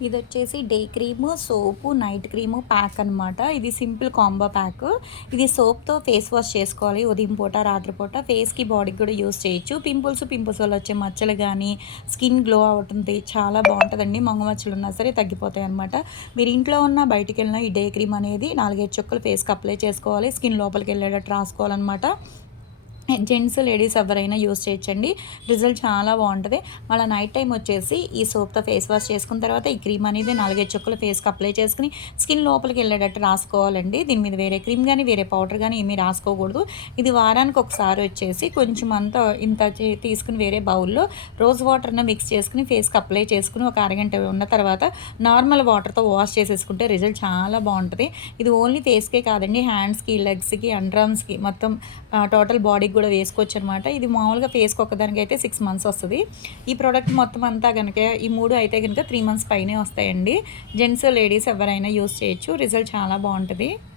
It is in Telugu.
ఇదొచ్చేసి డే క్రీము, సోపు, నైట్ క్రీము ప్యాక్ అనమాట. ఇది సింపుల్ కాంబో ప్యాక్. ఇది సోప్‌తో ఫేస్ వాష్ చేసుకోవాలి. ఉదయం పూట, రాత్రి పూట ఫేస్‌కి, బాడీకి కూడా యూజ్ చేయొచ్చు. పింపుల్స్ వల్ల వచ్చే మచ్చలు గానీ, స్కిన్ గ్లో అవుతుంది. చాలా బావుంటదండి. మొంగ మచ్చలున్నా సరే తగ్గిపోతాయనమాట. మీరు ఇంట్లో ఉన్నా, బయటికెళ్ళినా ఈ డే క్రీమ్ అనేది 4, 5 చుక్కలు ఫేస్‌కి అప్లై చేసుకోవాలి. స్కిన్ లోపలికెళ్ళేటట్టు రాసుకోవాలనమాట. జెంట్స్, లేడీస్ ఎవరైనా యూజ్ చేయొచ్చండి. రిజల్ట్ చాలా బావుంటది. మళ్ళా నైట్ టైమ్ వచ్చేసి ఈ సోప్‌తో ఫేస్ వాష్ చేసుకున్న తర్వాత ఈ క్రీమ్ అనేది 4, 5 చుక్కలు ఫేస్‌కి అప్లై చేసుకొని స్కిన్ లోపలికి వెళ్ళేటట్టు రాసుకోవాలండి. దీని మీద వేరే క్రీమ్ గానీ, వేరే పౌడర్ గానీ ఏమీ రాసుకోకూడదు. ఇది వారానికి ఒకసారి వచ్చేసి కొంచెం అంతా ఇంత తీసుకొని వేరే బౌల్‌లో రోజ్ వాటర్‌ని మిక్స్ చేసుకొని ఫేస్‌కి అప్లై చేసుకొని ఒక అరగంట ఉన్న తర్వాత నార్మల్ వాటర్‌తో వాష్ చేసేసుకుంటే రిజల్ట్ చాలా బావుంటది. ఇది ఓన్లీ ఫేస్‌కే కాదండి, హ్యాండ్స్‌కి, లెగ్స్‌కి, అండర్ ఆర్మ్స్‌కి మొత్తం టోటల్ బాడీకి కూడా వేసుకోవచ్చనమాట. ఇది మామూలుగా ఫేస్‌కి ఒక్కదానికైతే 6 మంత్స్ వస్తది. ఈ ప్రోడక్ట్ మొత్తం అంతా గనక ఈ 3 అయితే గనక 3 మంత్స్ పైనే వస్తాయండి. జెంట్స్, లేడీస్ ఎవరైనా యూజ్ చేయొచ్చు. రిజల్ట్ చాలా బావుంటది.